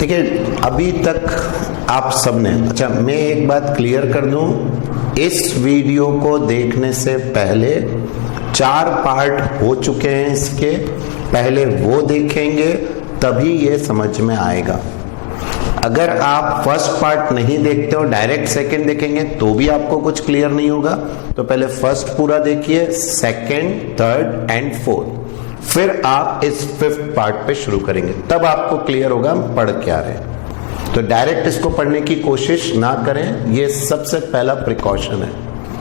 ठीक है, अभी तक आप सबने, अच्छा मैं एक बात क्लियर कर दूं, इस वीडियो को देखने से पहले 4 पार्ट हो चुके हैं इसके, पहले वो देखेंगे तभी ये समझ में आएगा। अगर आप फर्स्ट पार्ट नहीं देखते हो, डायरेक्ट सेकंड देखेंगे तो भी आपको कुछ क्लियर नहीं होगा। तो पहले फर्स्ट पूरा देखिए, सेकंड, थर्ड एंड फोर्थ, फिर आप इस 5th पार्ट पे शुरू करेंगे, तब आपको क्लियर होगा हम पढ़ क्या रहे हैं। तो डायरेक्ट इसको पढ़ने की कोशिश ना करें, ये सबसे पहला प्रिकॉशन है,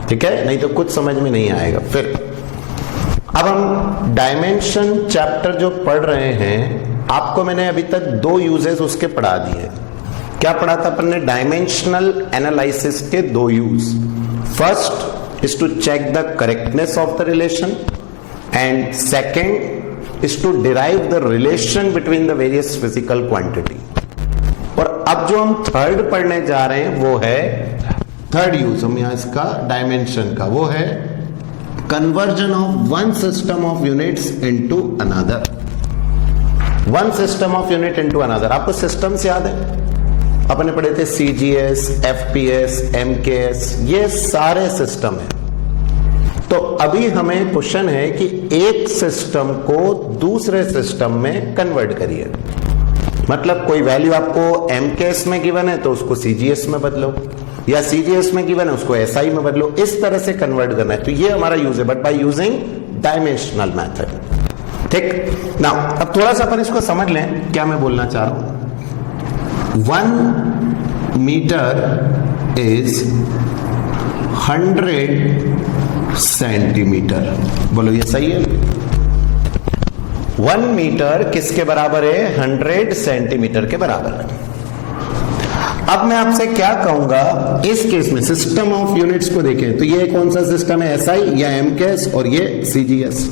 ठीक है, नहीं तो कुछ समझ में नहीं आएगा। फिर अब हम डायमेंशन चैप्टर जो पढ़ रहे हैं, आपको मैंने अभी तक 2 यूजेस उसके पढ़ा दिए। क्या पढ़ा था अपन ने? डायमेंशनल एनालिसिस के 2 use. First is to check the correctness of the relation and second is to derive the relation between the various physical quantity. और अब जो हम थर्ड पढ़ने जा रहे हैं वो है थर्ड यूज, हम यहां इसका डायमेंशन का, वो है conversion of one system of units into another. One system of unit into another, आपको सिस्टम्स याद है? अपने पढ़े थे सीजीएस, एफपीएस, एमकेएस, ये सारे सिस्टम है। तो अभी हमें क्वेश्चन है कि एक सिस्टम को दूसरे सिस्टम में कन्वर्ट करिए। मतलब कोई वैल्यू आपको एमकेएस में गिवन है तो उसको सीजीएस में बदलो, या सीजीएस में गिवन है उसको एसआई में बदलो, इस तरह से कन्वर्ट करना है। तो ये हमारा यूज है, but by using dimensional method. ठीक ना, अब थोड़ा सा अपन इसको समझ लें क्या मैं बोलना चाह रहा हूं। 1 मीटर इज 100 सेंटीमीटर, बोलो ये सही है? 1 मीटर किसके बराबर है? 100 सेंटीमीटर के बराबर है। अब मैं आपसे क्या कहूंगा, इस केस में सिस्टम ऑफ यूनिट्स को देखें तो ये कौन सा सिस्टम है? एसआई या एमकेएस, और ये सीजीएस।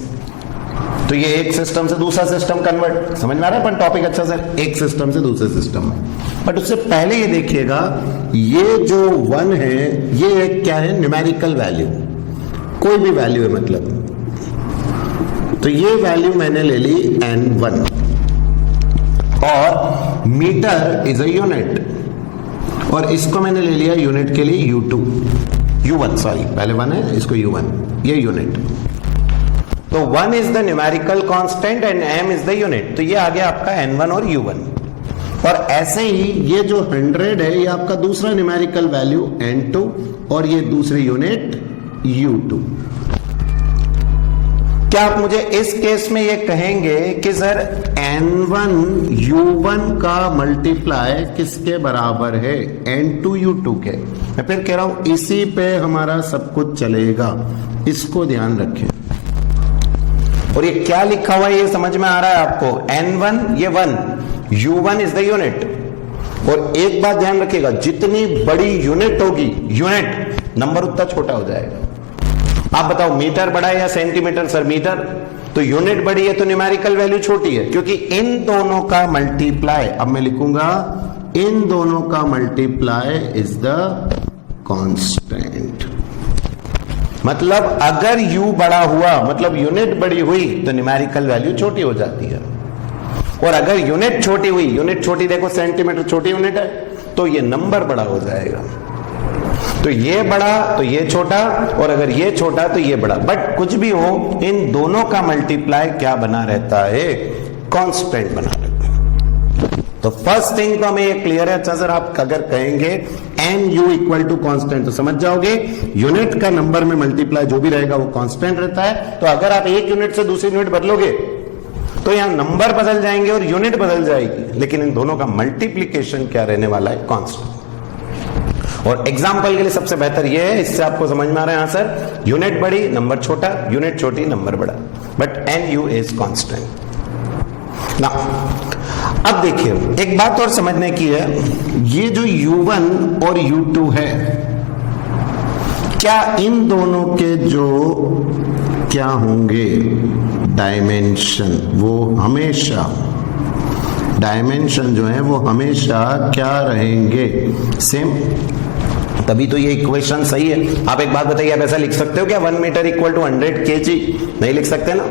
तो ये एक सिस्टम से दूसरा सिस्टम कन्वर्ट, समझ में आ रहा है अपन टॉपिक अच्छा से? एक सिस्टम से दूसरे सिस्टम में। बट उससे पहले ये देखिएगा, ये जो 1 है ये क्या है? न्यूमेरिकल वैल्यू, कोई भी वैल्यू है मतलब। तो ये वैल्यू मैंने ले ली n1, और मीटर इज अ यूनिट, और इसको मैंने ले लिया यूनिट के लिए U1, सॉरी पहले 1 है, इसको U1, ये यूनिट। तो 1 is the numerical constant and m is the unit. तो ये आ गया आपका n1 और U1। और ऐसे ही ये जो 100 है ये आपका दूसरा न्यूमेरिकल वैल्यू n2, और ये दूसरी यूनिट U2। क्या आप मुझे इस केस में ये कहेंगे कि सर n1 U1 का मल्टीप्लाई किसके बराबर है? n2 U2 के। मैं फिर कह रहा हूं इसी पे हमारा सब कुछ चलेगा, इसको ध्यान रखें। और ये क्या लिखा हुआ है ये समझ में आ रहा है आपको? n1 ये 1, U1 इज द यूनिट। और एक बात ध्यान रखिएगा, जितनी बड़ी यूनिट होगी, यूनिट नंबर उतना छोटा हो जाएगा। आप बताओ मीटर बड़ा है या सेंटीमीटर? Sir metre. तो यूनिट बड़ी है तो न्यूमेरिकल वैल्यू छोटी है, क्योंकि इन दोनों का मल्टीप्लाई, अब मैं लिखूंगा इन दोनों का मल्टीप्लाई इज द कांस्टेंट। मतलब अगर u बड़ा हुआ, मतलब यूनिट बड़ी हुई, तो न्यूमेरिकल वैल्यू छोटी हो जाती है। और अगर यूनिट छोटी हुई, यूनिट छोटी देखो सेंटीमीटर छोटी यूनिट है, तो ये नंबर बड़ा हो जाएगा। तो ये बड़ा तो ये छोटा, और अगर ये छोटा तो ये बड़ा। बट कुछ भी हो, इन दोनों का मल्टीप्लाई क्या बना रहता है? कांस्टेंट बना रहता है। तो फर्स्ट थिंग तो हमें ये क्लियर है। अच्छा सर आप अगर कहेंगे n u equal to constant, तो समझ जाओगे यूनिट का नंबर में मल्टीप्लाई जो भी रहेगा वो कांस्टेंट रहता है। तो अगर आप एक यूनिट से दूसरी यूनिट बदलोगे तो यहां नंबर बदल जाएंगे और यूनिट बदल जाएगी, लेकिन इन दोनों का मल्टीप्लीकेशन क्या रहने वाला है? कांस्टेंट। और एग्जाम्पल के लिए सबसे बेहतर ये है, इससे आपको समझ में आ रहा है आंसर, यूनिट बड़ी नंबर छोटा, यूनिट छोटी नंबर बड़ा, but n u is constant. ना अब देखिए एक बात और समझने की है, ये जो U1 और U2 है, क्या इन दोनों के जो क्या होंगे डायमेंशन, वो हमेशा डायमेंशन जो है वो हमेशा क्या रहेंगे? सेम। तभी तो ये इक्वेशन सही है। आप एक बात बताइए, आप ऐसा लिख सकते हो क्या 1 मीटर इक्वल टू 100 kg? नहीं लिख सकते ना।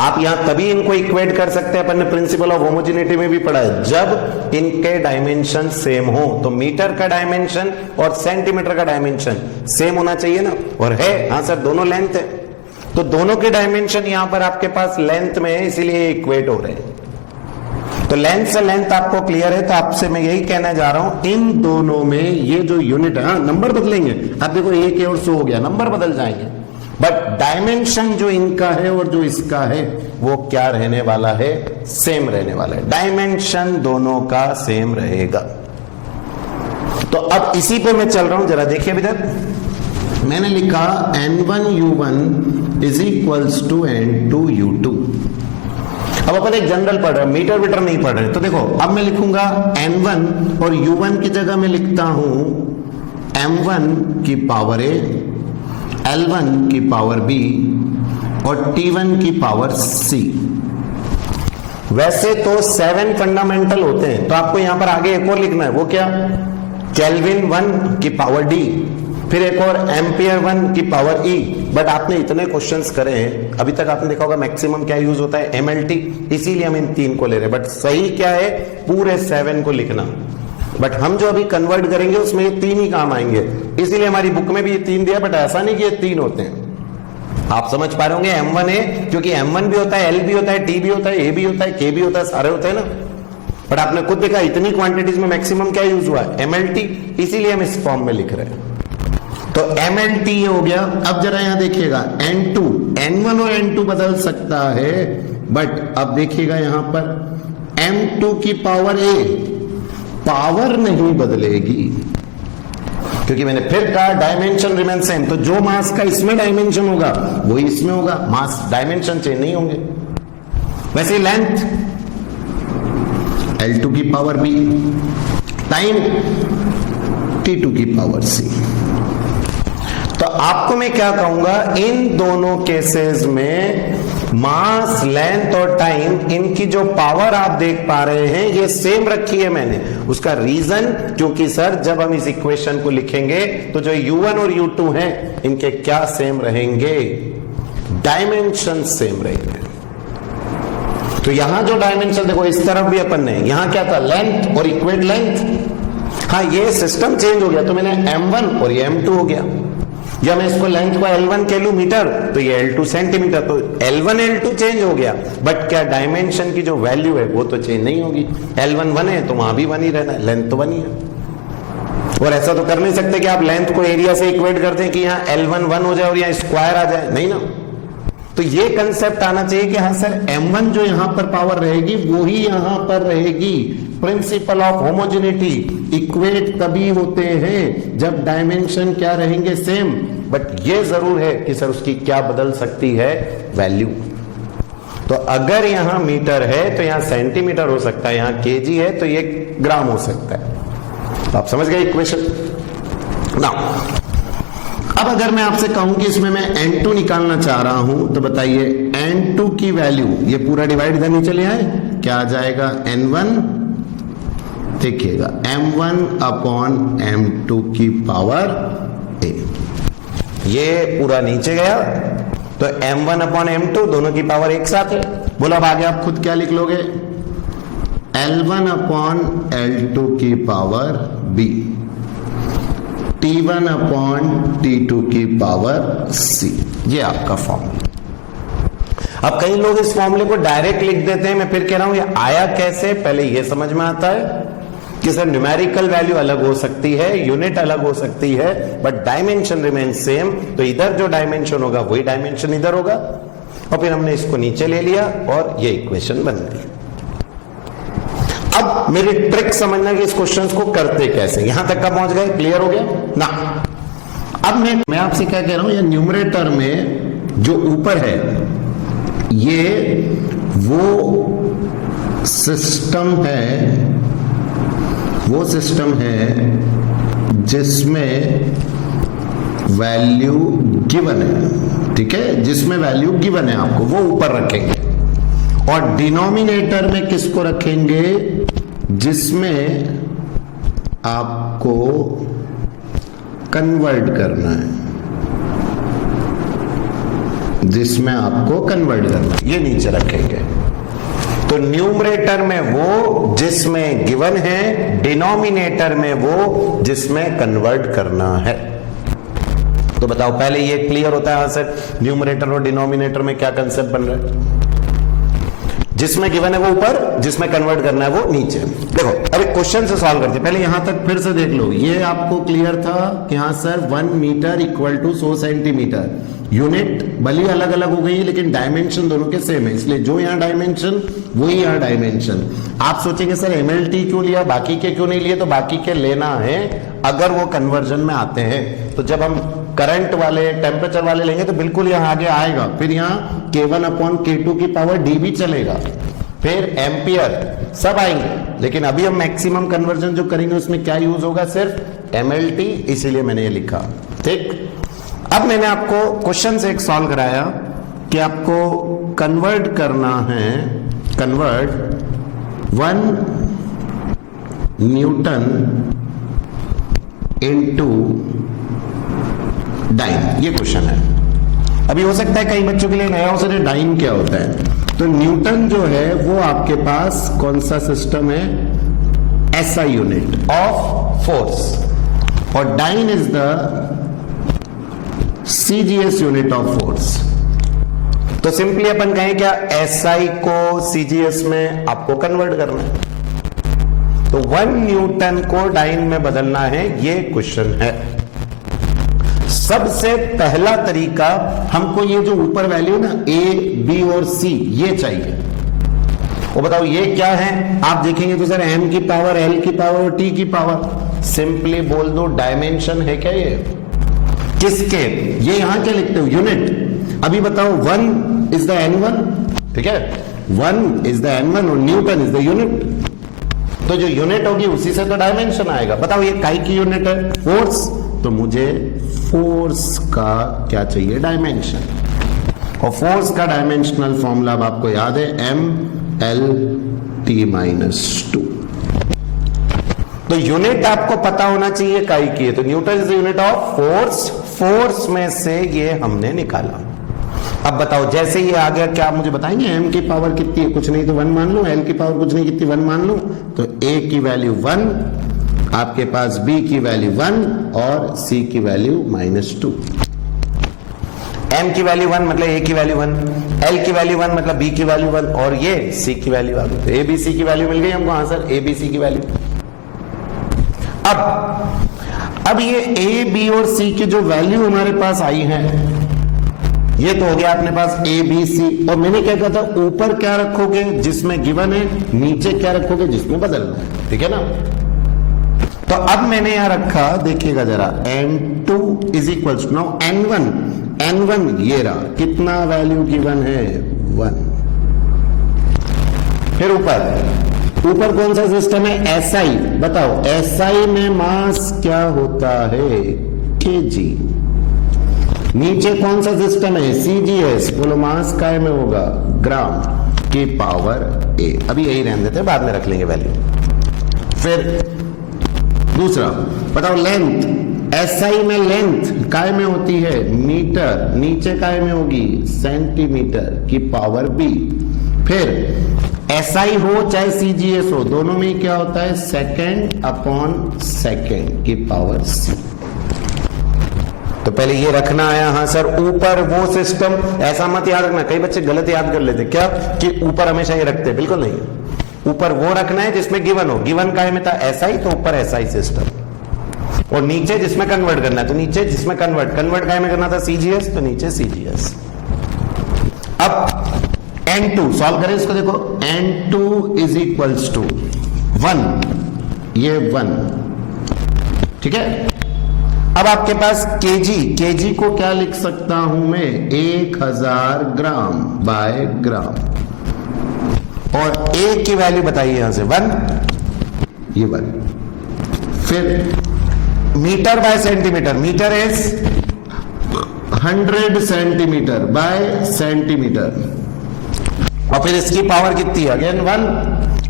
आप यहां तभी इनको इक्वेट कर सकते हैं, अपन ने प्रिंसिपल ऑफ होमोजेनिटी में भी पढ़ा है, जब इनके डायमेंशन सेम हो। तो मीटर का डायमेंशन और सेंटीमीटर का डायमेंशन सेम होना चाहिए ना, और है, हाँ सर दोनों लेंथ है, तो दोनों के डायमेंशन यहां पर आपके पास लेंथ में है, इसीलिए इक्वेट हो रहे हैं। तो लेंथ से लेंथ आपको क्लियर है, तो आपसे मैं यही कहना जा रहा हूं, इन दोनों में ये जो यूनिट है, हाँ नंबर बदलेंगे, अब देखो 1 और 100 हो गया, नंबर बदल जाएंगे, बट डायमेंशन जो इनका है और जो इसका है वो क्या रहने वाला है, सेम रहने वाला है, डायमेंशन दोनों का सेम रहेगा। तो अब इसी पे मैं चल रहा हूं, जरा देखिए अभी तक मैंने लिखा N1U1 is equals to N2U2। अब अपन एक जनरल पढ़ रहे हैं, मीटर वीटर नहीं पढ़ रहे, तो देखो अब मैं लिखूंगा N1 और U1 की जगह मैं लिखता हूं M1 की पावर A, L1 की पावर B और T1 की पावर C। वैसे तो 7 फंडामेंटल होते हैं, तो आपको यहां पर आगे एक और लिखना है, वो क्या, केल्विन 1 की पावर D, फिर एक और एम्पियर 1 की पावर E। बट आपने इतने क्वेश्चंस करे हैं, अभी तक आपने देखा होगा मैक्सिमम क्या यूज होता है, MLT, इसीलिए हम इन 3 को ले रहे हैं, बट सही क्या है, पूरे 7 को लिखना। बट हम जो अभी कन्वर्ट करेंगे उसमें ये 3 ही काम आएंगे, इसीलिए हमारी बुक में भी ये 3 दिया, बट ऐसा नहीं कि ये 3 होते हैं। आप समझ पा रहे होंगे M1 है, क्योंकि M1 भी होता है, L भी होता है, T भी होता है, A भी होता है, K भी होता है, सारे होते हैं ना। बट आपने खुद देखा इतनी क्वांटिटीज में मैक्सिमम क्या यूज हुआ है, MLT, इसीलिए हम इस फॉर्म में लिख रहे हैं। तो MLT हो गया। अब जरा यहां देखिएगा N2, N1 और N2 बदल सकता है, बट अब देखिएगा यहां पर M2 की पावर A, पावर नहीं बदलेगी, क्योंकि मैंने फिर कहा डायमेंशन रिमेन सेम, तो जो मास का इसमें डायमेंशन होगा वही इसमें होगा, मास डायमेंशन चेंज नहीं होंगे। वैसे लेंथ L2 की पावर B टाइम T2 की पावर C। तो आपको मैं क्या कहूंगा, इन दोनों केसेस में मास, लेंथ और टाइम, इनकी जो पावर आप देख पा रहे हैं ये सेम रखी है मैंने। उसका रीजन, क्योंकि सर जब हम इस इक्वेशन को लिखेंगे तो जो U1 और U2 हैं इनके क्या सेम रहेंगे, डायमेंशन सेम रहेंगे। तो यहां जो डायमेंशन देखो, इस तरफ भी अपन ने, यहां क्या था, लेंथ और इक्वेट लेंथ। हाँ ये सिस्टम चेंज हो गया, तो मैंने M1 और ये M2 हो गया। या मैं इसको लेंथ को L1 कह लूं मीटर, तो ये L2 सेंटीमीटर, तो L1 L2 चेंज हो गया, बट क्या डायमेंशन की जो वैल्यू है वो तो चेंज नहीं होगी। L1 1 है तो वहां भी 1 ही रहना है, लेंथ तो 1 ही है। और ऐसा तो कर नहीं सकते कि आप लेंथ को एरिया से इक्वेट कर दें कि यहाँ L1 1 हो जाए और यहाँ स्क्वायर आ जाए, नहीं ना। तो ये कंसेप्ट आना चाहिए कि हाँ सर M1 जो यहां पर पावर रहेगी वो ही यहां पर रहेगी। प्रिंसिपल ऑफ होमोजेनिटी, इक्वेट तभी होते हैं जब डायमेंशन क्या रहेंगे, सेम। बट ये जरूर है कि सर उसकी क्या बदल सकती है, वैल्यू। तो अगर यहां मीटर है तो यहां सेंटीमीटर हो सकता है, यहां केजी है तो ये ग्राम हो सकता है। तो आप समझ गए इक्वेशन ना। अब अगर मैं आपसे कहूं कि इसमें मैं N2 निकालना चाह रहा हूं, तो बताइए N2 की वैल्यू, ये पूरा डिवाइड इधर नीचे ले आए, क्या आ जाएगा, N1, देखिएगा M1 अपॉन M2 की पावर A, ये पूरा नीचे गया, तो M1 अपॉन M2 दोनों की पावर एक साथ है। बोलो अब आगे आप खुद क्या लिख लोगे, L1 अपॉन L2 की power B, T1 upon T2 की पावर C, ये आपका फॉर्मूला। अब कई लोग इस फॉर्मूले को डायरेक्ट लिख देते हैं, मैं फिर कह रहा हूं ये आया कैसे, पहले ये समझ में आता है कि सर न्यूमेरिकल वैल्यू अलग हो सकती है, यूनिट अलग हो सकती है, बट डायमेंशन रिमेन सेम। तो इधर जो डायमेंशन होगा वही डायमेंशन इधर होगा, और फिर हमने इसको नीचे ले लिया और ये इक्वेशन बन गई। अब मेरी ट्रिक समझना कि इस क्वेश्चन को करते कैसे, यहां तक का पहुंच गए, क्लियर हो गया ना। अब मैं आपसे क्या कह रहा हूं, ये न्यूमरेटर में जो ऊपर है ये वो सिस्टम है जिसमें वैल्यू गिवन है, ठीक है, जिसमें वैल्यू गिवन है आपको, वो ऊपर रखेंगे। और डिनोमिनेटर में किसको रखेंगे, जिसमें आपको कन्वर्ट करना है। जिसमें आपको कन्वर्ट करना, ये नीचे रखेंगे। तो न्यूमरेटर में वो जिसमें गिवन है, डिनोमिनेटर में वो जिसमें कन्वर्ट करना है। तो बताओ, पहले ये क्लियर होता है यहां से न्यूमरेटर और डिनोमिनेटर में क्या कंसेप्ट बन रहा है? जिसमें गिवन है वो ऊपर, जिसमें कन्वर्ट करना है वो नीचे। देखो अभी क्वेश्चन से सॉल्व करते हैं, पहले यहां तक फिर से देख लो। ये आपको क्लियर था कि हाँ sir 1 metre equal to 100 centimetre. Unit भले अलग अलग हो गई लेकिन डायमेंशन दोनों के सेम है, इसलिए जो यहां डायमेंशन वही यहां डायमेंशन। आप सोचेंगे सर MLT क्यों लिया, बाकी के क्यों नहीं लिए? तो बाकी के लेना है अगर वो कन्वर्जन में आते हैं। तो जब हम करंट वाले, टेम्परेचर वाले लेंगे तो बिल्कुल यहां आगे आएगा, फिर यहाँ K1/K2 की पावर D भी चलेगा, फिर एम्पियर सब आएंगे। लेकिन अभी हम मैक्सिमम कन्वर्जन जो करेंगे उसमें क्या यूज होगा? सिर्फ MLT, इसीलिए मैंने ये लिखा। ठीक, अब मैंने आपको क्वेश्चन से एक सॉल्व कराया कि आपको कन्वर्ट करना है, कन्वर्ट 1 न्यूटन इनटू डाइन, ये क्वेश्चन है। अभी हो सकता है कई बच्चों के लिए नया हो सके डाइन क्या होता है। तो न्यूटन जो है वो आपके पास कौन सा सिस्टम है? SI यूनिट ऑफ फोर्स, और dyne is the CGS unit of force. तो सिंपली अपन कहें क्या, SI को CGS में आपको कन्वर्ट करना है, तो 1 न्यूटन को डाइन में बदलना है, ये क्वेश्चन है। सबसे पहला तरीका, हमको ये जो ऊपर वैल्यू ना A, B और C ये चाहिए। वो बताओ ये क्या है? आप देखेंगे तो सर M की पावर, L की पावर और T की पावर। सिंपली बोल दो डायमेंशन है क्या ये? किसके? ये यहां क्या लिखते हो? यूनिट। अभी बताओ 1 इज द N1, ठीक है, 1 इज द N1 और न्यूटन इज द यूनिट। तो जो यूनिट होगी उसी से तो डायमेंशन आएगा। बताओ ये काई की यूनिट है? फोर्स। तो मुझे फोर्स का क्या चाहिए? डायमेंशन। और फोर्स का डायमेंशनल फॉर्मूला अब आपको याद है, MLT-2। तो यूनिट आपको पता होना चाहिए काई की है, तो Newton is the unit of force. Force में से ये हमने निकाला। अब बताओ जैसे ये आ गया, क्या आप मुझे बताएंगे M की पावर कितनी है? कुछ नहीं तो 1 मान लो। L की पावर कुछ नहीं, कितनी? 1 मान लो। तो A की वैल्यू 1, आपके पास B की वैल्यू 1 और C की वैल्यू -2। M की वैल्यू 1 मतलब A की वैल्यू 1, L की वैल्यू 1 मतलब B की वैल्यू 1 और ये C की वैल्यू आ गई। तो A B C की वैल्यू मिल गई हमको आंसर, A B C की वैल्यू। अब ये A B और C की जो वैल्यू हमारे पास आई है, ये तो हो गया अपने पास A B C। और मैंने क्या कहा था, ऊपर क्या रखोगे जिसमें गिवन है, नीचे क्या रखोगे जिसमें बदलना है, ठीक है ना। तो अब मैंने यहां रखा, देखिएगा जरा, N2 is equal to now N1 ये रहा, कितना वैल्यू गिवन है? 1। फिर ऊपर कौन सा सिस्टम है? SI। बताओ SI में मास क्या होता है? kg। नीचे कौन सा सिस्टम है? CGS। बोलो मास काय में होगा? ग्राम की पावर A। अभी यही रहने देते हैं, बाद में रख लेंगे वैल्यू। फिर दूसरा बताओ लेंथ। SI में लेंथ काय में होती है? मीटर। नीचे काय में होगी? सेंटीमीटर की पावर B। फिर SI हो चाहे CGS हो, दोनों में क्या होता है? सेकेंड अपॉन सेकेंड की पावर C। तो पहले ये रखना है। हाँ सर ऊपर वो सिस्टम, ऐसा मत याद रखना, कई बच्चे गलत याद कर लेते क्या कि ऊपर हमेशा ये रखते, बिल्कुल नहीं। ऊपर वो रखना है जिसमें गिवन हो। गिवन काय में था? SI, तो ऊपर SI सिस्टम। और नीचे जिसमें कन्वर्ट करना है, तो नीचे जिसमें कन्वर्ट काय में करना था? CGS, तो नीचे CGS। अब N2 सॉल्व करें इसको। देखो N2 इज इक्वल्स टू 1, ये 1, ठीक है। अब आपके पास kg को क्या लिख सकता हूं मैं? 1000 ग्राम बाय ग्राम। और A की वैल्यू बताइए यहां से 1, ये 1। फिर metre by centimetre, metre is 100 centimetre by centimetre. और फिर इसकी पावर कितनी है? अगेन 1,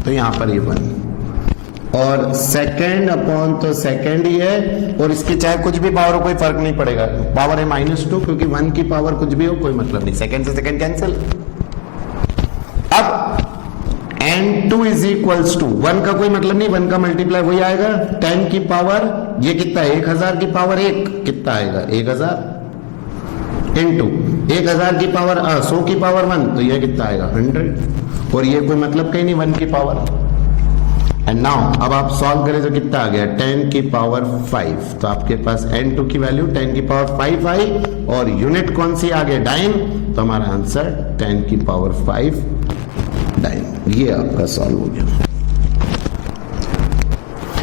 तो यहां पर ये 1। और सेकेंड अपॉन तो सेकेंड ही है, और इसकी चाहे कुछ भी पावर हो कोई फर्क नहीं पड़ेगा, पावर है -2 क्योंकि 1 की पावर कुछ भी हो कोई मतलब नहीं, सेकेंड से सेकेंड कैंसिल। अब n2 इज इक्वल्स टू 1 का कोई मतलब नहीं, 1 का मल्टीप्लाई वही आएगा 10 की पावर ये कितना है 1000 की पावर 1 कितना आएगा 1000 इंटू 1000 की पावर 100 की पावर 1 तो ये कितना आएगा 100, और ये कोई मतलब कहीं नहीं 1 की पावर। एंड नाउ अब आप सॉल्व करें तो कितना आ गया 10 की पावर 5, तो आपके पास n2 की वैल्यू 10 की पावर 5 आई, और यूनिट कौन सी आ गया डाइन, तो हमारा आंसर 10 की पावर 5 डाइन। ये आपका सॉल्व हो गया।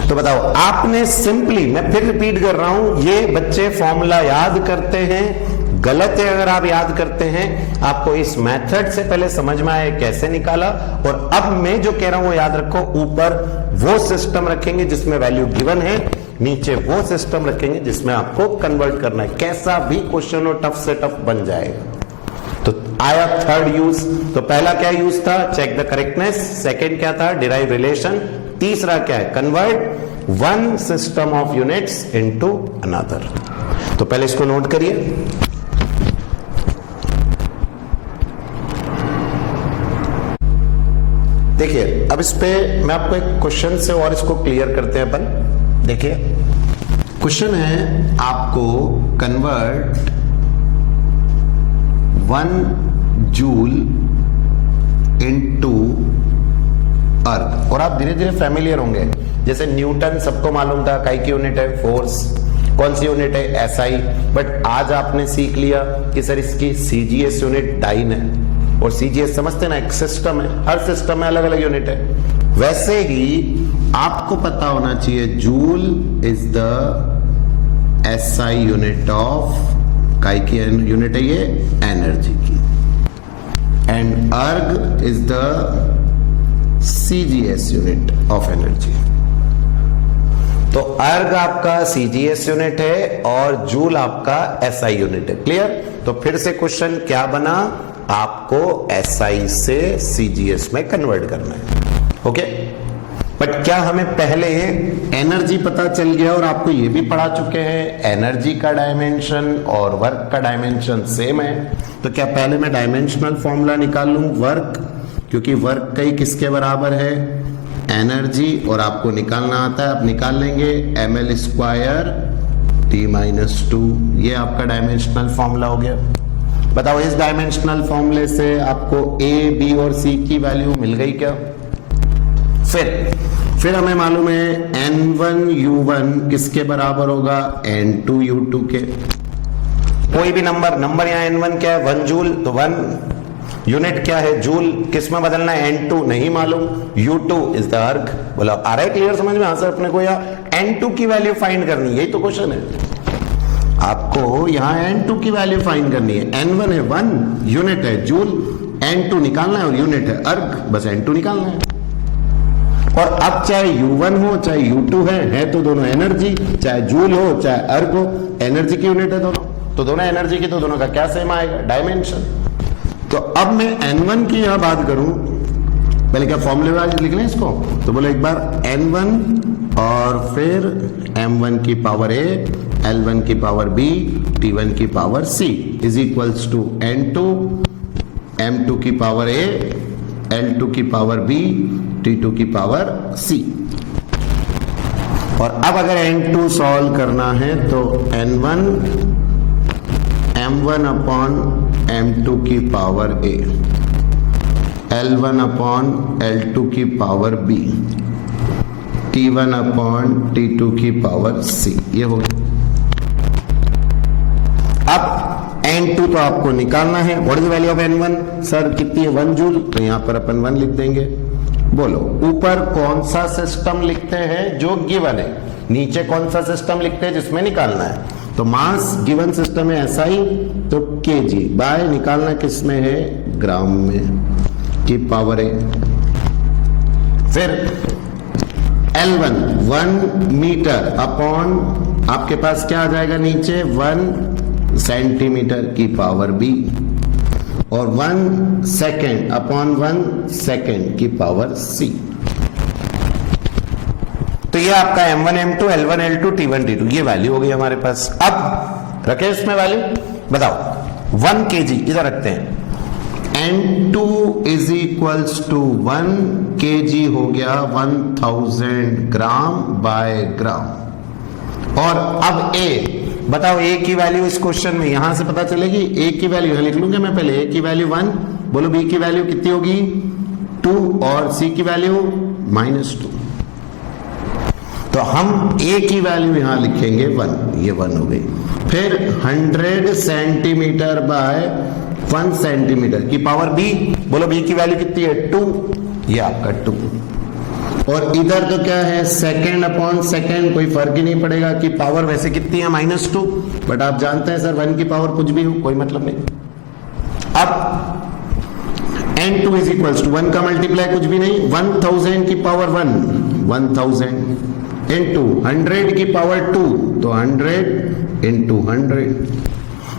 तो बताओ आपने सिंपली, मैं फिर रिपीट कर रहा हूं, ये बच्चे फॉर्मूला याद करते हैं, गलत है अगर आप याद करते हैं। आपको इस मेथड से पहले समझ में आया कैसे निकाला, और अब मैं जो कह रहा हूं वो याद रखो, ऊपर वो सिस्टम रखेंगे जिसमें वैल्यू गिवन है, नीचे वो सिस्टम रखेंगे जिसमें आपको कन्वर्ट करना है, कैसा भी क्वेश्चन हो टफ से टफ बन जाएगा। तो आया थर्ड यूज, तो पहला क्या यूज था चेक द करेक्टनेस, सेकंड क्या था डिराइव रिलेशन, तीसरा क्या है convert one system of units into another. तो पहले इसको नोट करिए। देखिए अब इस पे मैं आपको एक क्वेश्चन से और इसको क्लियर करते हैं अपन। देखिए क्वेश्चन है आपको कन्वर्ट 1 जूल इनटू अर्थ, और आप धीरे धीरे फैमिलियर होंगे, जैसे न्यूटन सबको मालूम था काई की यूनिट है फोर्स, कौन सी यूनिट है एसआई, बट आज आपने सीख लिया कि सर इसकी सीजीएस यूनिट डाइन है, और सीजीएस समझते ना एक सिस्टम है, हर सिस्टम में अलग अलग यूनिट है। वैसे ही आपको पता होना चाहिए joule is the SI unit of, काई की यूनिट है ये एनर्जी की, एंड अर्ग is the CGS unit of energy. तो अर्ग आपका सीजीएस यूनिट है और जूल आपका एसआई यूनिट है। क्लियर? तो फिर से क्वेश्चन क्या बना, आपको एसआई से सीजीएस में कन्वर्ट करना है। ओके, बट क्या हमें पहले एनर्जी पता चल गया, और आपको ये भी पढ़ा चुके हैं एनर्जी का डायमेंशन और वर्क का डायमेंशन सेम है, तो क्या पहले मैं डायमेंशनल फॉर्मूला निकाल लूं वर्क, क्योंकि वर्क कई किसके बराबर है एनर्जी, और आपको निकालना आता है, आप निकाल लेंगे ml स्क्वायर t-2, ये आपका डायमेंशनल फॉर्मूला हो गया। बताओ इस डायमेंशनल फॉर्मूले से आपको a, b और c की वैल्यू मिल गई क्या? फिर हमें मालूम है n1 u1 किसके बराबर होगा n2 u2 के। कोई भी नंबर यहाँ n1 क्या है 1 जूल, तो 1 यूनिट क्या है जूल, किस में बदलना है n2 नहीं मालूम, u2 इज द अर्ग। बोला आ रहा है क्लियर समझ में? आंसर अपने को या n2 की वैल्यू फाइंड करनी, यही तो क्वेश्चन है। आपको यहाँ n2 की वैल्यू फाइंड करनी है, n1 है 1 यूनिट है जूल, n2 निकालना है और यूनिट है अर्ग, बस n2 निकालना है। और अब चाहे u1 हो चाहे u2 है तो दोनों एनर्जी, चाहे जूल हो चाहे अर्ग हो एनर्जी की यूनिट है दोनों, तो दोनों एनर्जी की, तो दोनों का क्या सेम आएगा डायमेंशन। तो अब मैं n1 की यहां बात करूं, पहले क्या फॉर्मूले में लिख लें इसको, तो बोले एक बार n1 और फिर m1 की पावर a, L1 की पावर b, T1 की power c is equals to n2 m2 की पावर a, L2 की पावर b, T2 की पावर c। और अब अगर n2 सॉल्व करना है तो n1 m1 अपॉन m2 की power a, L1 upon L2 की power b, T1 upon T2 की पावर c, ये हो गया। अब n2 तो आपको निकालना है, what is the value of n1, sir कितनी है 1 जूल, तो यहां पर अपन 1 लिख देंगे। बोलो ऊपर कौन सा सिस्टम लिखते हैं जो गिवन है, नीचे कौन सा सिस्टम लिखते हैं जिसमें निकालना है। तो मास गिवन सिस्टम है SI, तो kg बाय निकालना किस में है ग्राम में की पावर है। फिर L1 1 मीटर अपॉन आपके पास क्या आ जाएगा नीचे 1 सेंटीमीटर की पावर b, और 1 सेकेंड अपॉन 1 सेकेंड की पावर c। तो ये आपका M1 M2 L1 L2 T1 T2 ये वैल्यू हो गई हमारे पास। अब रखे इसमें वैल्यू, बताओ 1 kg इधर रखते हैं, N2 is equals to 1 kg हो गया 1000 ग्राम बाय ग्राम। और अब A, बताओ A की वैल्यू इस क्वेश्चन में यहां से पता चलेगी। A की वैल्यू यहां लिख लूंगा मैं पहले, A की वैल्यू 1, बोलो B की वैल्यू कितनी होगी 2 और C की वैल्यू -2। तो हम A की वैल्यू यहां लिखेंगे 1, ये 1 हो गई। फिर 100 सेंटीमीटर बाय 1 सेंटीमीटर की पावर B, बोलो B की वैल्यू कितनी है 2, ये आपका 2। और इधर तो क्या है सेकेंड अपॉन सेकेंड, कोई फर्क ही नहीं पड़ेगा कि पावर वैसे कितनी है -2, बट आप जानते हैं सर 1 की पावर कुछ भी हो कोई मतलब नहीं। अब N2 इज इक्वल्स टू 1 का मल्टीप्लाई कुछ भी नहीं, 1000 की पावर 1 1000 इंटू 100 की पावर 2, तो 100 इंटू 100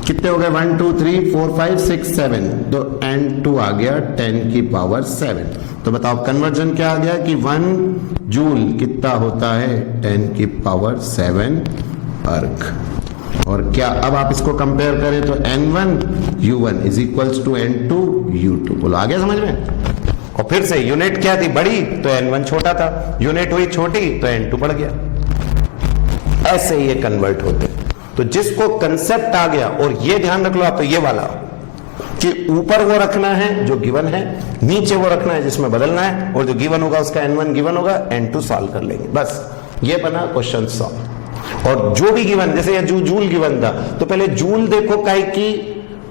कितने हो गए 1 2 3 4 5 6 7, तो N2 आ गया 10 की पावर 7। तो बताओ कन्वर्जन क्या आ गया कि 1 जूल कितना होता है 10 की पावर 7 अर्ग। और क्या अब आप इसको कंपेयर करें तो N1 U1 is equals to N2 U2। बोलो आ गया समझ में। और फिर से यूनिट क्या थी बड़ी, तो N1 छोटा था, यूनिट हुई छोटी तो N2 बढ़ गया। ऐसे ये कन्वर्ट होते। तो जिसको कंसेप्ट आ गया, और ये ध्यान रख लो आप, तो ये वाला कि ऊपर वो रखना है जो गिवन है, नीचे वो रखना है जिसमें बदलना है, और जो गिवन होगा उसका N1 गिवन होगा, N2 सॉल्व कर लेंगे, बस ये बना क्वेश्चन सॉल्व। और जो भी गिवन, जैसे ये जूल गिवन था, तो पहले जूल देखो काय की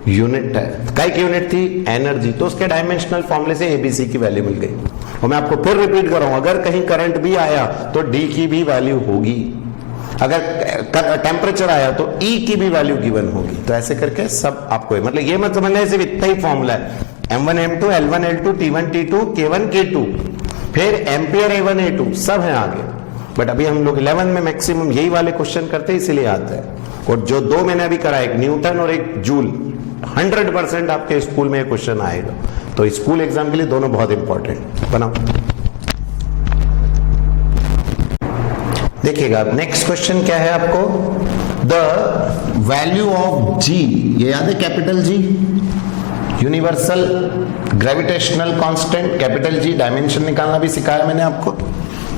यूनिट है, काय की यूनिट थी एनर्जी, तो उसके डायमेंशनल फॉर्मूले से एबीसी की वैल्यू मिल गई। और मैं आपको फिर रिपीट कर रहा हूं, अगर कहीं करंट भी आया तो डी की भी वैल्यू होगी, अगर टेम्परेचर आया तो ई की भी वैल्यू गिवन होगी। तो ऐसे करके सब आपको, मतलब ये मत समझना सिर्फ इतना ही फॉर्मूला है, M1 M2 L1 L2 T1 T2 K1 K2 फिर एम्पियर A1 A2 सब है आगे। बट अभी हम लोग 11 में मैक्सिमम यही वाले क्वेश्चन करते हैं, इसीलिए आता है। और जो दो मैंने अभी करा, एक न्यूटन और एक जूल, 100% आपके स्कूल में क्वेश्चन आएगा। तो स्कूल एग्जाम के लिए दोनों बहुत इंपॉर्टेंट। बनाओ, देखिएगा नेक्स्ट क्वेश्चन क्या है आपको, द वैल्यू ऑफ जी, ये याद है capital G universal gravitational constant, capital G dimension निकालना भी सिखाया मैंने आपको।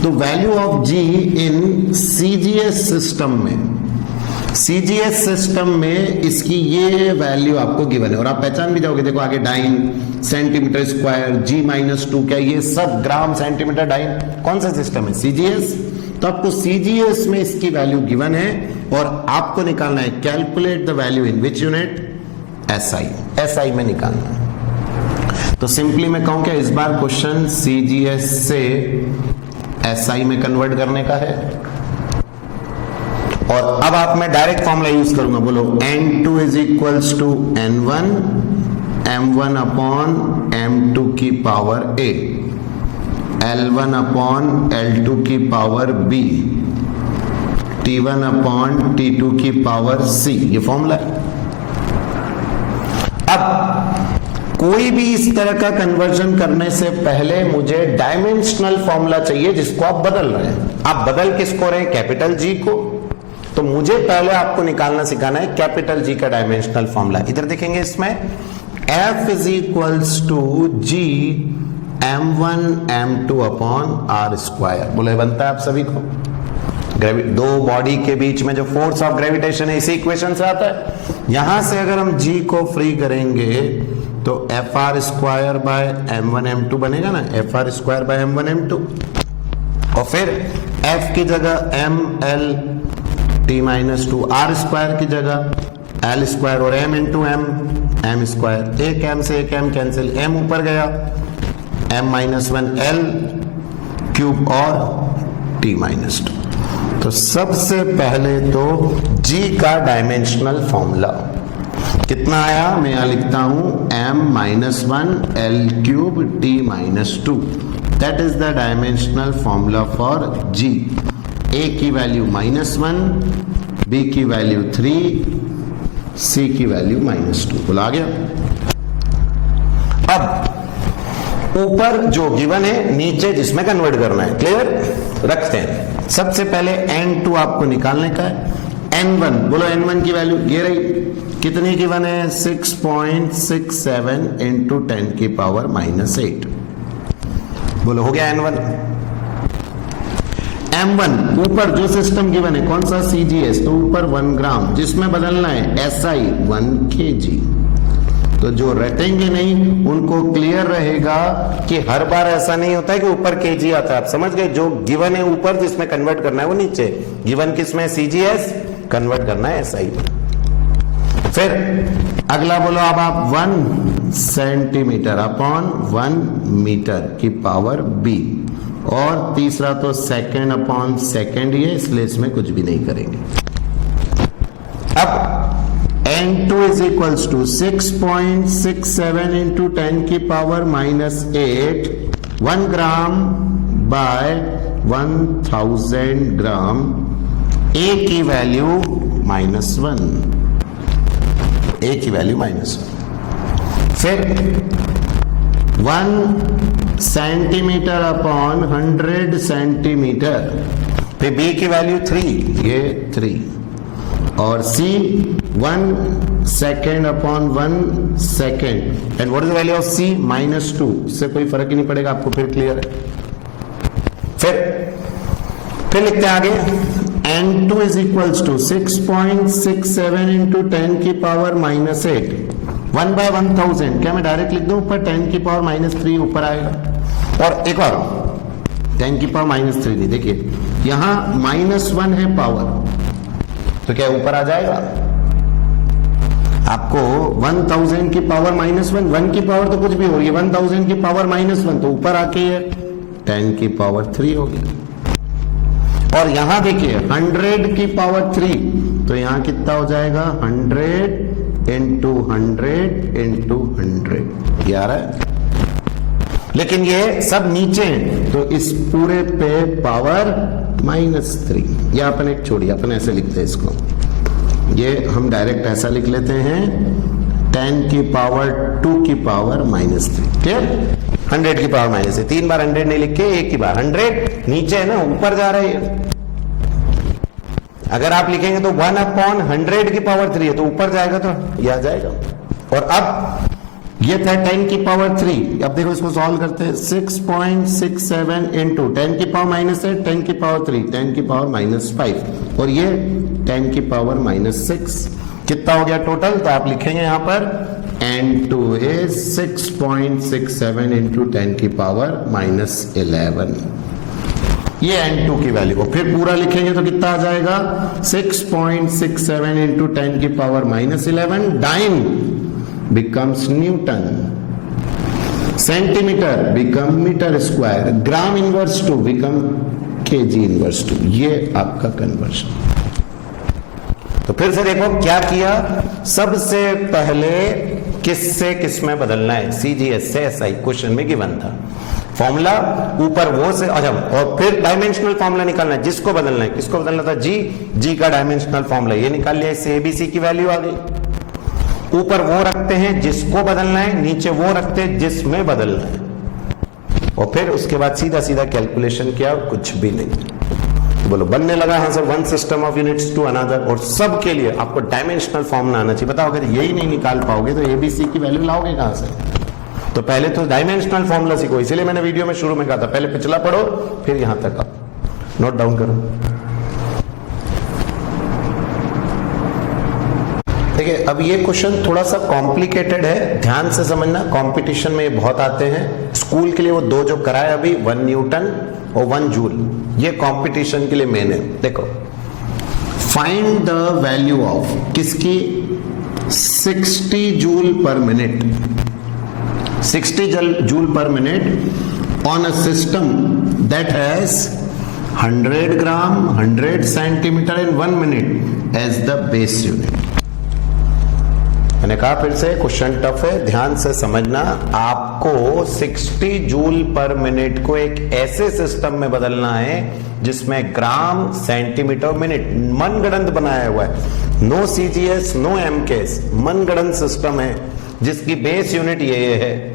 तो value of G in CGS system में, सीजीएस सिस्टम में इसकी ये वैल्यू आपको गिवन है, और आप पहचान भी जाओगे, देखो आगे डाइन सेंटीमीटर स्क्वायर G-2, क्या ये सब ग्राम सेंटीमीटर डाइन, कौन सा सिस्टम है सीजीएस। तो आपको सीजीएस में इसकी वैल्यू गिवन है, और आपको निकालना है calculate the value in which unit, SI, SI में निकालना है। तो सिंपली मैं कहूं क्या, इस बार क्वेश्चन सीजीएस से एसआई में कन्वर्ट करने का है। और अब आप मैं डायरेक्ट फॉर्मूला यूज करूंगा, बोलो N2 is equals to N1 M1 upon M2 की power A, L1 upon L2 की power B, T1 upon T2 की पावर C, ये फॉर्मूला है। अब कोई भी इस तरह का कन्वर्जन करने से पहले मुझे डायमेंशनल फॉर्मूला चाहिए जिसको आप बदल रहे हैं। आप बदल किसको रहे हैं, कैपिटल जी को। तो मुझे पहले आपको निकालना सिखाना है कैपिटल जी का डायमेंशनल फॉर्मूला। इधर देखेंगे इसमें F is equals to G M1 M2 upon r square. बोले बनता है आप सभी को, दो बॉडी के बीच में जो फोर्स ऑफ ग्रेविटेशन है इसी इक्वेशन से आता है। यहां से अगर हम जी को फ्री करेंगे तो F R square by M1 M2 बनेगा ना, F R square by M1 M2, और फिर F की जगह ML T-2, आर स्क्वायर की जगह L स्क्वायर, और M इंटू M स्क्वायर, एक M से एक M कैंसिल, M ऊपर गया, M-1 L क्यूब और T-2। तो सबसे पहले तो G का डायमेंशनल फॉर्मूला कितना आया, मैं यहां लिखता हूं M-1 L cube T-2, that is the dimensional formula for G। A की वैल्यू -1, B की वैल्यू 3, C की वैल्यू -2। बोला आ गया। अब ऊपर जो गिवन है, नीचे जिसमें कन्वर्ट करना है, क्लियर, रखते हैं। सबसे पहले n2 आपको निकालने का है। n1 बोलो, n1 की वैल्यू ये रही, कितनी की वन है 6.67 इंटू 10 की पावर -8। बोलो हो गया n1। m1 ऊपर जो सिस्टम गिवन है कौन सा CGS, तो ऊपर 1 ग्राम, जिसमें बदलना है SI 1 kg। तो जो रटेंगे नहीं उनको क्लियर रहेगा कि हर बार ऐसा नहीं होता है कि ऊपर kg आता है। आप समझ गए, जो गिवन है ऊपर जिसमें कन्वर्ट करना है वो नीचे, गिवन किसमें CGS, कन्वर्ट करना है SI में। फिर अगला बोलो अब आप 1 सेंटीमीटर अपॉन 1 मीटर की पावर b, और तीसरा तो सेकेंड अपॉन सेकेंड ही है, इसलिए इसमें कुछ भी नहीं करेंगे। अब n2 is equals to 6.67 into 10 की power -8, 1 gram bye 1000 gram, a की वैल्यू -1, a की वैल्यू -1। फिर 1 सेंटीमीटर अपॉन 100 सेंटीमीटर, फिर b की वैल्यू 3, ये 3, और c 1 second upon 1 second, and what is the value of c, -2। इससे कोई फर्क ही नहीं पड़ेगा, आपको फिर क्लियर है। फिर लिखते हैं आगे, n2 is equals to 6.67 into 10 की पावर -8, 1 बाय 1000, क्या मैं डायरेक्ट लिख दूं, ऊपर 10 की पावर -3 ऊपर आएगा, और एक और 10 की पावर -3 नहीं, देखिए यहां -1 है पावर, तो क्या ऊपर आ जाएगा। आपको 1000 की पावर -1, 1 की पावर तो कुछ भी हो रही है, 1000 की पावर -1 तो ऊपर आके है 10 की पावर 3 हो गया। और यहां देखिए 100 की पावर 3, तो यहां कितना हो जाएगा 100 इंटू 100 इंटू 100, ये आ रहा है। लेकिन ये सब नीचे हैं, तो इस पूरे पे पावर -3, या अपन एक छोड़िए, अपन ऐसे लिखते हैं इसको, ये हम डायरेक्ट ऐसा लिख लेते हैं 10 की पावर 2 की पावर -3, क्लियर। 100 की पावर -3, 3 बार 100 नहीं लिख के एक ही बार 100 नीचे है ना, ऊपर जा रही है। अगर आप लिखेंगे तो 1 अपॉन 100 की पावर 3 है, तो ऊपर जाएगा तो यह आ जाएगा। और अब ये था 10 की पावर 3, अब देखो इसको सॉल्व करते हैं, 6.67 इंटू 10 की पावर -8, 10 की पावर 3, 10 की पावर -5, और ये 10 की पावर -6, कितना हो गया टोटल, तो आप लिखेंगे यहां पर n2 is 6.67 इंटू 10 की पावर -11, ये n2 की वैल्यू को फिर पूरा लिखेंगे तो कितना आ जाएगा 6.67 इंटू 10 की power -11, dyne becomes Newton, centimeter become meter square, gram inverse two become kg inverse two, ये आपका कन्वर्शन। तो फिर से देखो क्या किया, सबसे पहले किससे किस में बदलना है, CGS से SI, क्वेश्चन में गिवन था फॉर्मूला ऊपर वो से, अच्छा, और फिर डायमेंशनल फॉर्मूला निकालना है, जिसको बदलना है, किसको बदलना था, G का डायमेंशनल फॉर्मूला ये निकाल लिया, इससे ABC की वैल्यू आ गई। ऊपर वो रखते हैं जिसको बदलना है, नीचे वो रखते हैं जिसमें बदलना है, और फिर उसके बाद सीधा सीधा कैलकुलेशन किया, और कुछ भी नहीं। बोलो बनने लगा यहां से one system of units to another, और सब के लिए आपको डायमेंशनल फॉर्मूला आना चाहिए। बताओ अगर यही नहीं निकाल पाओगे तो ABC की वैल्यू लाओगे कहां से। तो पहले तो डायमेंशनल फॉर्मूला सीखो, इसीलिए मैंने वीडियो में शुरू में कहा था पहले पिछला पढ़ो फिर यहां तक आओ, नोट डाउन करो। देखिए अब ये क्वेश्चन थोड़ा सा कॉम्प्लिकेटेड है, ध्यान से समझना, कंपटीशन में ये बहुत आते हैं। स्कूल के लिए वो दो जो कराए अभी, 1 न्यूटन और 1 जूल, ये कंपटीशन के लिए मेन है। देखो, फाइंड द वैल्यू ऑफ किसकी, 60 joule per minute, 60 joule per minute on a system that has 100 gram 100 centimetre in 1 minute as the base unit. मैंने कहा फिर से क्वेश्चन टफ है, ध्यान से समझना। आपको 60 जूल पर मिनट को एक ऐसे सिस्टम में बदलना है जिसमें ग्राम सेंटीमीटर मिनट मनगढ़ंत बनाया हुआ है, नो CGS नो MKS, मनगढ़ंत सिस्टम है जिसकी बेस यूनिट ये है।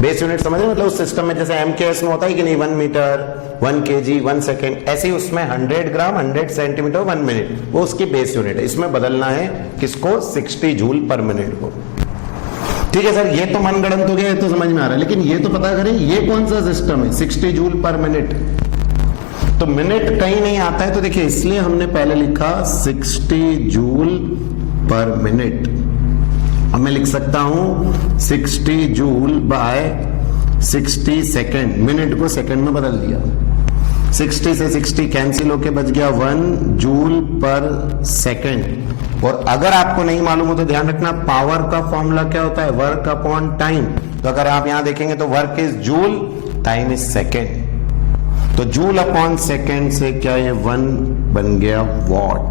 बेस यूनिट समझ रहे हैं? मतलब उस सिस्टम में जैसे एमकेएस में होता है कि नहीं 1 मीटर 1 केजी 1 सेकेंड, ऐसे ही उसमें 100 ग्राम 100 सेंटीमीटर 1 मिनट, वो उसकी बेस यूनिट है। इसमें बदलना है किसको? 60 जूल पर मिनट को। ठीक है सर, ये तो मनगढ़ंत हो गया, ये तो समझ में आ रहा है, लेकिन ये तो पता करें ये कौन सा सिस्टम है 60 जूल पर मिनट। तो मिनट कहीं नहीं आता है, तो देखिए इसलिए हमने पहले लिखा 60 जूल पर मिनट। अब मैं लिख सकता हूं 60 जूल बाय 60 सेकेंड, मिनट को सेकेंड में बदल दिया। 60 से 60 कैंसिल होके बच गया 1 जूल पर सेकेंड। और अगर आपको नहीं मालूम हो तो ध्यान रखना, पावर का फॉर्मूला क्या होता है? Work upon time. तो अगर आप यहां देखेंगे तो work is joule, time is second. तो जूल अपॉन सेकेंड से क्या ये 1 बन गया वॉट।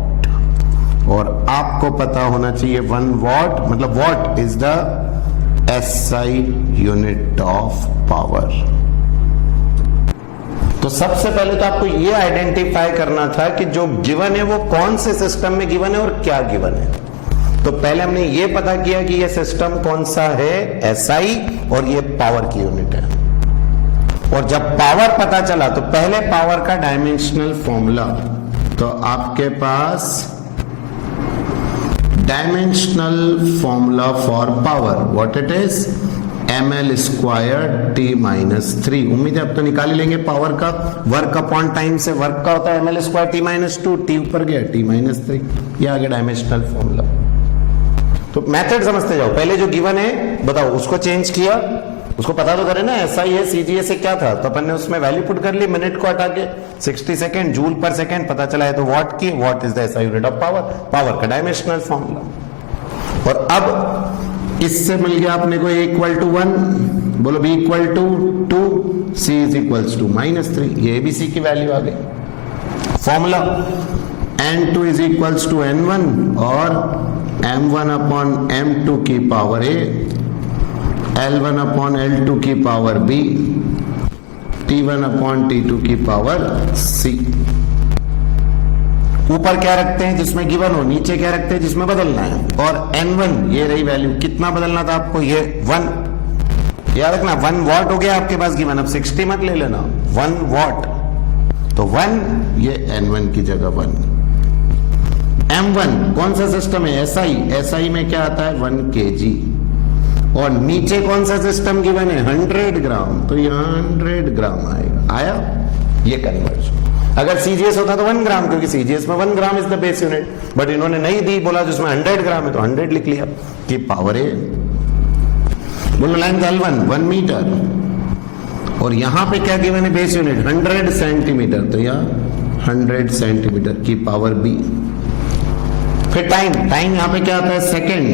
और आपको पता होना चाहिए 1 वॉट मतलब what is the SI unit of power. तो सबसे पहले तो आपको यह आइडेंटिफाई करना था कि जो गिवन है वो कौन से सिस्टम में गिवन है और क्या गिवन है। तो पहले हमने ये पता किया कि ये सिस्टम कौन सा है, SI, और ये पावर की यूनिट है। और जब पावर पता चला तो पहले पावर का डायमेंशनल फॉर्मूला, तो आपके पास dimensional formula for power what it is, ml square t minus 3। उम्मीद है अब तो निकाल ही लेंगे पावर का। वर्क अपॉन टाइम से वर्क का होता है ml square t minus 2, t ऊपर गया t माइनस 3, ये आ गया डायमेंशनल फॉर्मूला। तो मेथड समझते जाओ, पहले जो गिवन है बताओ उसको चेंज किया, उसको पता तो करें ना SI है CGS से क्या था, तो अपन ने उसमें वैल्यू पुट कर ली, मिनट को हटा के 60 सेकेंड जूल पर सेकेंड पता चला है तो वॉट की, what is the SI unit of power, power का डायमेंशनल फॉर्मूला। और अब इससे मिल गया अपने को A इक्वल टू 1, बोलो B equal to 2, C is equals to -3, ये ABC की वैल्यू आ गई। Formula N2 is equals to N1 और M1 अपॉन M2 की power A, L1 upon L2 की power B, T1 upon T2 की power C। ऊपर क्या रखते हैं जिसमें गिवन हो, नीचे क्या रखते हैं जिसमें बदलना है। और N1 ये रही वैल्यू, कितना बदलना था आपको, ये 1 याद रखना, 1 वॉट हो गया आपके पास गिवन। अब 60 मत ले लेना, 1 वॉट, तो 1 ये N1 की जगह 1। M1 कौन सा सिस्टम है, SI में क्या आता है 1 kg। और नीचे कौन सा सिस्टम गिवन है 100 ग्राम, तो यहां 100 ग्राम आएगा, आया ये कन्वर्जन। अगर CGS होता तो 1 ग्राम, क्योंकि CGS में 1 gram is the base unit, but इन्होंने नहीं दी, बोला जिसमें 100 ग्राम है तो 100 लिख लिया कि पावर है। बोलो लेंथ L1 1 मीटर, और यहां पे क्या गिवन है बेस यूनिट 100 सेंटीमीटर, तो यहां 100 सेंटीमीटर की पावर B। फिर टाइम यहां पे क्या आता है सेकेंड,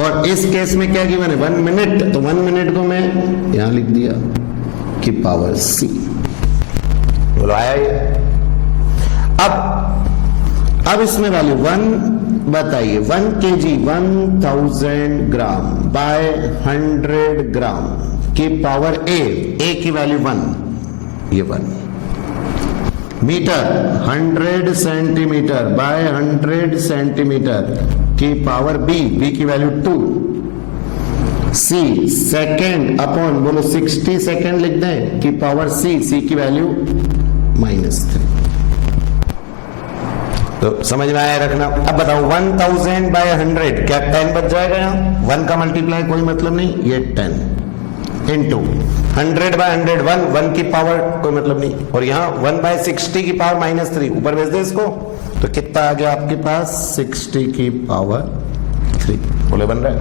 और इस केस में क्या गिवन है 1 मिनट, तो 1 मिनट को मैं यहां लिख दिया कि पावर C। बोलो आया ये। अब इसमें वैल्यू 1 बताइए, 1 kg 1000 ग्राम बाय 100 ग्राम की पावर A की वैल्यू 1, ये 1 मीटर 100 सेंटीमीटर बाय 100 सेंटीमीटर की पावर B की वैल्यू 2, C सेकेंड अपॉन बोलो 60 सेकेंड लिख दें की पावर C की वैल्यू -3। तो समझ में आया रखना। अब बताओ 1000 बाय 100 क्या 10 बच जाएगा, यहाँ 1 का मल्टीप्लाई कोई मतलब नहीं, ये 10 इंटू 100 बाय 100 1 की पावर कोई मतलब नहीं, और यहाँ 1 बाय 60 की पावर -3 ऊपर भेज दे इसको, तो कितना आ गया आपके पास 60 की पावर 3। बोले बन रहा है।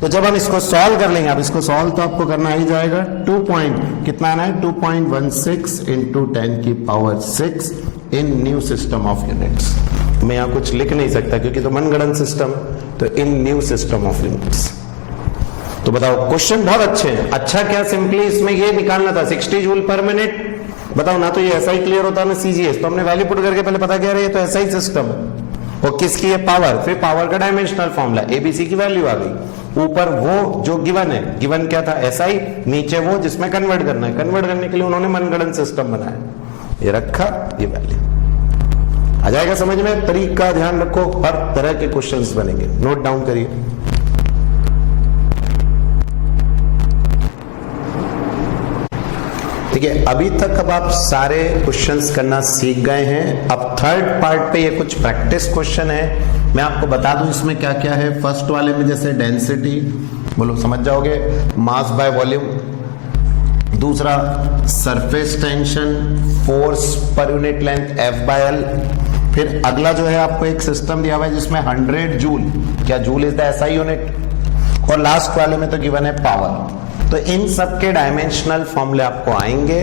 तो जब हम इसको सॉल्व कर लेंगे, अब इसको सॉल्व तो आपको करना ही जाएगा, 2 पॉइंट कितना आना है 2.16 इंटू 10 की power 6 in new system of units. मैं यहाँ कुछ लिख नहीं सकता क्योंकि तो मनगढ़ंत सिस्टम, तो इन न्यू सिस्टम ऑफ यूनिट्स। तो बताओ क्वेश्चन बहुत अच्छे हैं। अच्छा क्या सिंपली इसमें ये निकालना था 60 जूल पर मिनट, बताओ ना तो ये SI क्लियर होता है ना CGS, तो हमने वैल्यू पुट करके पहले पता क्या रही है, तो SI सिस्टम और किसकी है पावर, फिर पावर का डायमेंशनल फॉर्मूला ABC की वैल्यू आ गई, ऊपर वो जो गिवन है, गिवन क्या था SI, नीचे वो जिसमें कन्वर्ट करना है, कन्वर्ट करने के लिए उन्होंने मनगढ़ंत सिस्टम बनाया, ये रखा, ये वैल्यू आ जाएगा समझ में। तरीका ध्यान रखो, हर तरह के क्वेश्चंस बनेंगे, नोट डाउन करिए। ठीक है, अभी तक अब आप सारे क्वेश्चंस करना सीख गए हैं। अब थर्ड पार्ट पे ये कुछ प्रैक्टिस क्वेश्चन है, मैं आपको बता दूं इसमें क्या क्या है। फर्स्ट वाले में जैसे डेंसिटी, बोलो समझ जाओगे, मास बाय वॉल्यूम। दूसरा surface tension, force per unit length F by L। फिर अगला जो है आपको एक सिस्टम दिया हुआ है जिसमें 100 जूल, क्या joule is the SI unit. और लास्ट वाले में तो गिवन है पावर। तो इन सब के डायमेंशनल फॉर्मूले आपको आएंगे,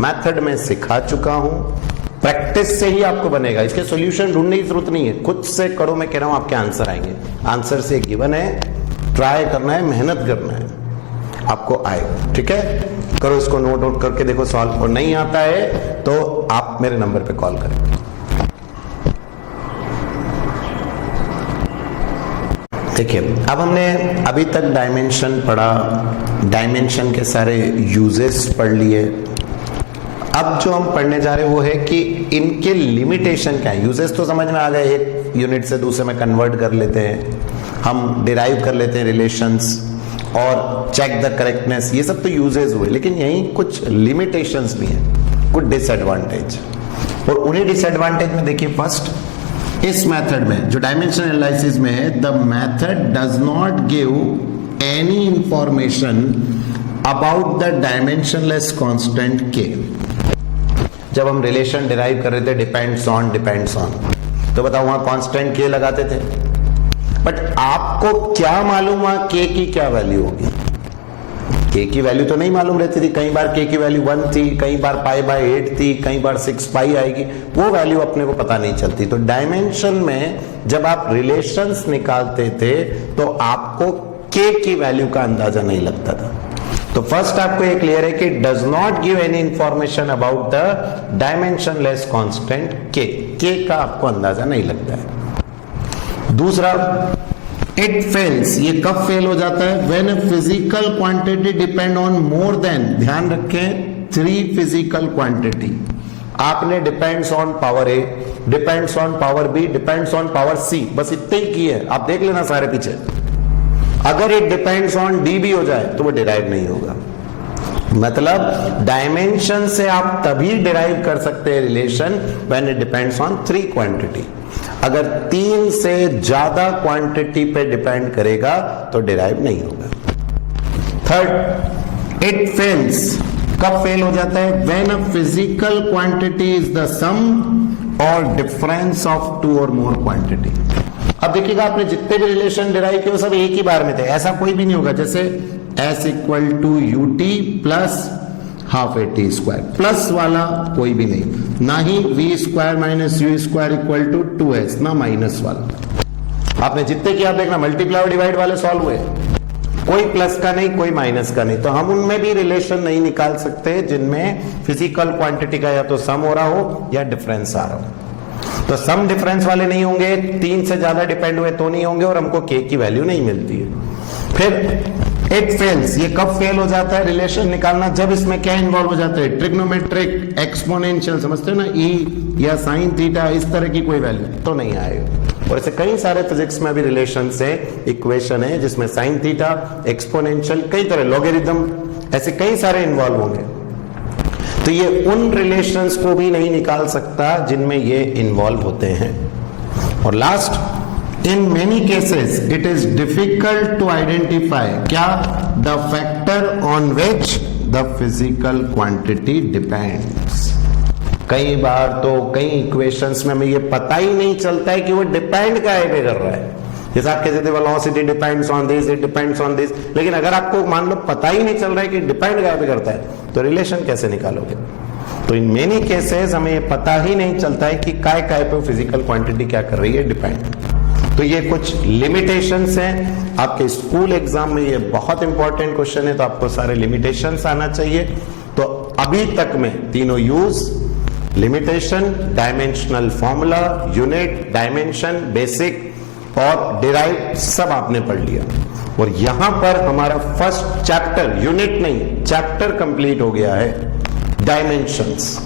मेथड में सिखा चुका हूं, प्रैक्टिस से ही आपको बनेगा। इसके सॉल्यूशन ढूंढने की जरूरत नहीं है, खुद से करो, मैं कह रहा हूं आपके आंसर आएंगे। आंसर से गिवन है, ट्राई करना है, मेहनत करना है, आपको आएगा। ठीक है, करो इसको, नोट आउट करके देखो सॉल्व। और नहीं आता है तो आप मेरे नंबर पे कॉल करें। देखिए, अब हमने अभी तक डायमेंशन पढ़ा, डायमेंशन के सारे यूजेस पढ़ लिए। अब जो हम पढ़ने जा रहे हैं वो है कि इनके लिमिटेशन क्या है। यूजेस तो समझ में आ गए, एक यूनिट से दूसरे में कन्वर्ट कर लेते हैं, हम डिराइव कर लेते हैं रिलेशंस और चेक द करेक्टनेस, ये सब तो यूजेस हुए। लेकिन यहीं कुछ लिमिटेशंस भी हैं, कुछ डिसएडवांटेज। और उन्हीं डिसएडवांटेज में देखिए, फर्स्ट, इस मेथड में जो डायमेंशन एनालिसिस में है, the method does not give any information about the dimensionless constant के। जब हम रिलेशन डिराइव कर रहे थे डिपेंड्स ऑन, तो बताओ वहां कांस्टेंट के लगाते थे, बट आपको क्या मालूम वहां के की क्या वैल्यू होगी। के की वैल्यू तो नहीं मालूम रहती थी, कई बार के की वैल्यू 1 थी, कई बार पाई बाय 8 थी, कई बार 6 पाई आएगी, वो वैल्यू अपने को पता नहीं चलती। तो डायमेंशन में जब आप रिलेशंस निकालते थे तो आपको के की वैल्यू का अंदाजा नहीं लगता था। तो फर्स्ट आपको ये क्लियर है कि does not give any information about the dimensionless constant के का आपको अंदाजा नहीं लगता है। दूसरा, इट फेल्स, ये कब फेल हो जाता है, when a physical quantity depend on more than, ध्यान रखें, 3 फिजिकल क्वांटिटी। आपने depends on power A, depends on power B, depends on power C, बस इतने ही की है, आप देख लेना सारे पीछे। अगर इट डिपेंड्स ऑन डी भी हो जाए तो वो डिराइव नहीं होगा। मतलब डायमेंशन से आप तभी डिराइव कर सकते हैं relation when it depends on 3 quantity. अगर 3 से ज्यादा क्वांटिटी पे डिपेंड करेगा तो डिराइव नहीं होगा। थर्ड, इट फेल्स, कब फेल हो जाता है, when a physical quantity is the sum और डिफरेंस ऑफ 2 और मोर क्वांटिटी। अब देखिएगा, आपने जितने भी रिलेशन डिराइव किए वो सब एक ही बार में थे, ऐसा कोई भी नहीं होगा जैसे S equal to u t plus half a t square, plus वाला कोई भी नहीं, ना ही v square minus u square equal to 2s, ना माइनस वाला। आपने जितने किया आप देखना, मल्टीप्लाई और डिवाइड वाले सॉल्व हुए, कोई प्लस का नहीं, कोई माइनस का नहीं। तो हम उनमें भी रिलेशन नहीं निकाल सकते जिनमें फिजिकल क्वांटिटी का या तो सम हो रहा हो या डिफरेंस आ रहा हो। तो सम डिफरेंस वाले नहीं होंगे, 3 से ज्यादा डिपेंड हुए तो नहीं होंगे, और हमको के की वैल्यू नहीं मिलती है। फिर इट फेल्स, ये कब फेल हो जाता है रिलेशन निकालना, जब इसमें क्या इन्वॉल्व हो जाता है, ट्रिग्नोमेट्रिक, एक्सपोनेंशियल, समझते हो ना, ई या साइन थीटा, इस तरह की कोई वैल्यू तो नहीं आएगा। और ऐसे कई सारे फिजिक्स में भी रिलेशन से इक्वेशन है जिसमें साइन थीटा, एक्सपोनेंशियल, कई तरह, लॉगरिथम, ऐसे कई सारे इन्वॉल्व होंगे। तो ये उन रिलेशंस को भी नहीं निकाल सकता जिनमें ये इन्वॉल्व होते हैं। और last, in many cases it is difficult to identify क्या, the factor on which the physical quantity depends। कई बार तो कई इक्वेशंस में हमें ये पता ही नहीं चलता है कि वो डिपेंड काय पे कर रहा है। जैसे आप कहते थे velocity depends on this, it depends on this, लेकिन अगर आपको मान लो पता ही नहीं चल रहा है कि डिपेंड काय पे करता है तो रिलेशन कैसे निकालोगे। तो इन मेनी केसेस हमें ये पता ही नहीं चलता है कि काय पे फिजिकल क्वांटिटी क्या कर रही है, डिपेंड। तो ये कुछ लिमिटेशंस हैं, आपके स्कूल एग्जाम में ये बहुत इंपॉर्टेंट क्वेश्चन है, तो आपको सारे लिमिटेशंस आना चाहिए। तो अभी तक में तीनों use, limitation, dimensional formula, unit, dimension, basic और डिराइव, सब आपने पढ़ लिया। और यहां पर हमारा फर्स्ट चैप्टर, यूनिट नहीं चैप्टर कंप्लीट हो गया है, डायमेंशंस।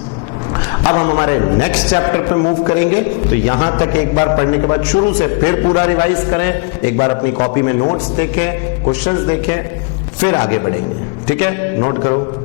अब हम हमारे नेक्स्ट चैप्टर पे मूव करेंगे। तो यहां तक एक बार पढ़ने के बाद शुरू से फिर पूरा रिवाइज करें, एक बार अपनी कॉपी में नोट्स देखें, क्वेश्चंस देखें, फिर आगे बढ़ेंगे। ठीक है, नोट करो।